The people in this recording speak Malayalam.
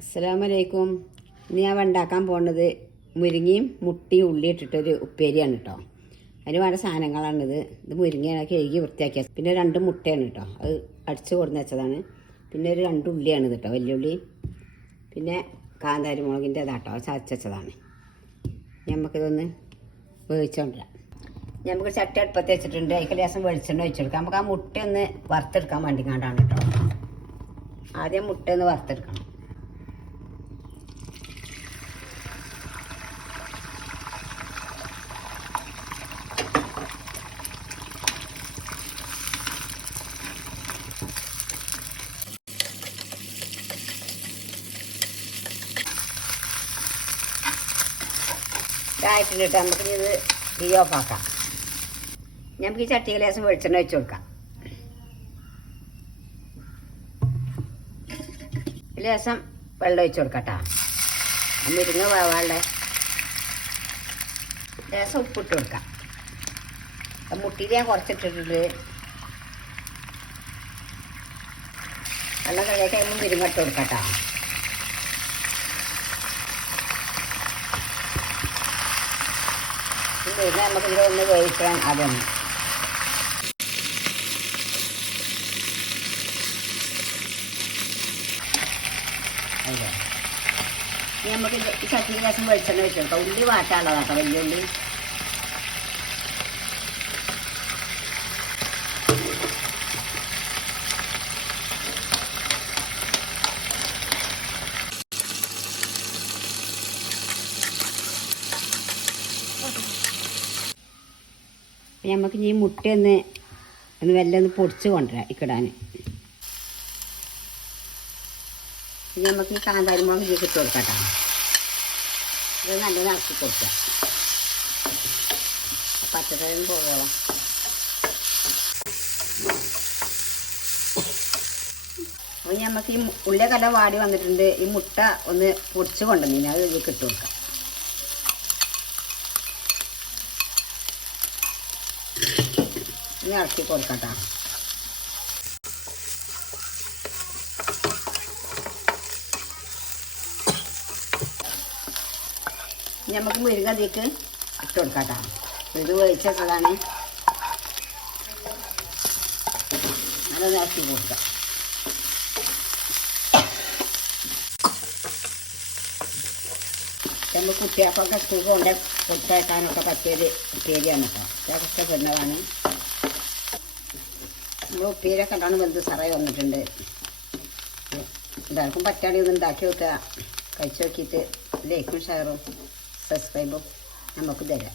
അസ്സലാമലൈക്കും. ഇന്ന് ഞാൻ ഉണ്ടാക്കാൻ പോകുന്നത് മുരിങ്ങയും മുട്ടിയും ഉള്ളി ഇട്ടിട്ടൊരു ഉപ്പേരിയാണ് കേട്ടോ അതിന് വേണ്ട സാധനങ്ങളാണിത്. ഇത് മുരിങ്ങയാണ് കഴുകി വൃത്തിയാക്കിയത്. പിന്നെ രണ്ട് മുട്ടയാണ് കേട്ടോ അത് അടിച്ച് കൊടുന്ന് വെച്ചതാണ്. പിന്നെ ഒരു രണ്ട് ഉള്ളിയാണ് കേട്ടോ വലിയുള്ളി പിന്നെ കാന്താരി മുളകിന്റെ ഇതാട്ടോ അത് ചതച്ചതാണ് നമുക്കിതൊന്ന് വേവിച്ചോണ്ടിരാം നമുക്ക് ചട്ടി അടുപ്പത്ത് വെച്ചിട്ടുണ്ട്. അതിൽ ലേശം വെളിച്ചെണ്ണ ഒഴിച്ചെടുക്കാം നമുക്ക് ആ മുട്ട ഒന്ന് വറുത്തെടുക്കാൻ വേണ്ടി കണ്ടാണ് കേട്ടോ ആദ്യം മുട്ട ഒന്ന് വറുത്തെടുക്കണം. ഇതായിട്ടിട്ട് നമുക്ക് ഇത് ഇത് തീ ഓഫാക്കാം നമുക്ക് ഈ ചട്ടി ലേശം വെളിച്ചെണ്ണ വെച്ച് കൊടുക്കാം. ലേശം വെള്ളം ഒഴിച്ച് കൊടുക്കട്ടാ മുരിങ്ങ വേവാളുടെ ലേശം ഉപ്പിട്ട് കൊടുക്കാം. മുട്ടിയിൽ ഞാൻ കുറച്ചിട്ടിട്ടുണ്ട്. വെള്ളം കഴിയാൻ കഴിയുമ്പോൾ മുരിങ്ങ ഇട്ട് കൊടുക്കട്ടാ ഇത് നമുക്ക് ഇവിടെ ഒന്ന് വേവിക്കാൻ അതൊന്ന് നമുക്ക് ഈ ചട്ടിയിൽ രസം വെളിച്ചെണ്ണ വെച്ച് കൊടുക്കാം. ഉള്ളി വാട്ടാനുള്ളതാട്ടോ വലിയ ഉള്ളി. നമുക്ക് ഈ മുട്ട ഒന്ന് വെല്ല ഒന്ന് പൊടിച്ച് കൊണ്ടുവരാം ഇക്കിടാൻ. ഇനി നമുക്ക് ഈ കാന്താരി മുളക് ഇതിലേക്ക് ഇട്ട് കൊടുക്കാം ഇത് നല്ലത് ഇറക്കി കൊടുക്കാം. പച്ചക്കറിയും പോകാം അപ്പോൾ നമുക്ക് ഈ ഉള്ളിയൊക്കെ വാടി വന്നിട്ടുണ്ട്. ഈ മുട്ട ഒന്ന് പൊടിച്ച് കൊണ്ടുവന്നു അത് ഇതിൽ ഇട്ട് കൊടുക്കാം. ഇനി ഇറക്കി കൊടുക്കട്ടോ. നമുക്ക് മുരുക അതിലേക്ക് ഇട്ട് കൊടുക്കട്ടോ. ഇത് വേവിച്ചതാണ് അതൊന്ന് ഇറക്കി കൊടുക്കാം. നമ്മൾ കുട്ടികൾക്കൊക്കെ സ്കൂൾ കൊണ്ട് കൊടുത്തേക്കാനൊക്കെ പറ്റിയൊരു ഉപ്പേരിയാണ് കേട്ടോ. ഇഷ്ടപ്പെടുന്നതാണ്. നമ്മൾ ഉപ്പേരിയൊക്കെ കണ്ടാണ് വെന്ത് സറായി വന്നിട്ടുണ്ട്. എല്ലാവർക്കും പറ്റാടി ഒന്ന് ഉണ്ടാക്കി വെക്കുക കഴിച്ചു നോക്കിയിട്ട് ലൈക്കും ഷെയറും സബ്സ്ക്രൈബും നമുക്ക് തരാം.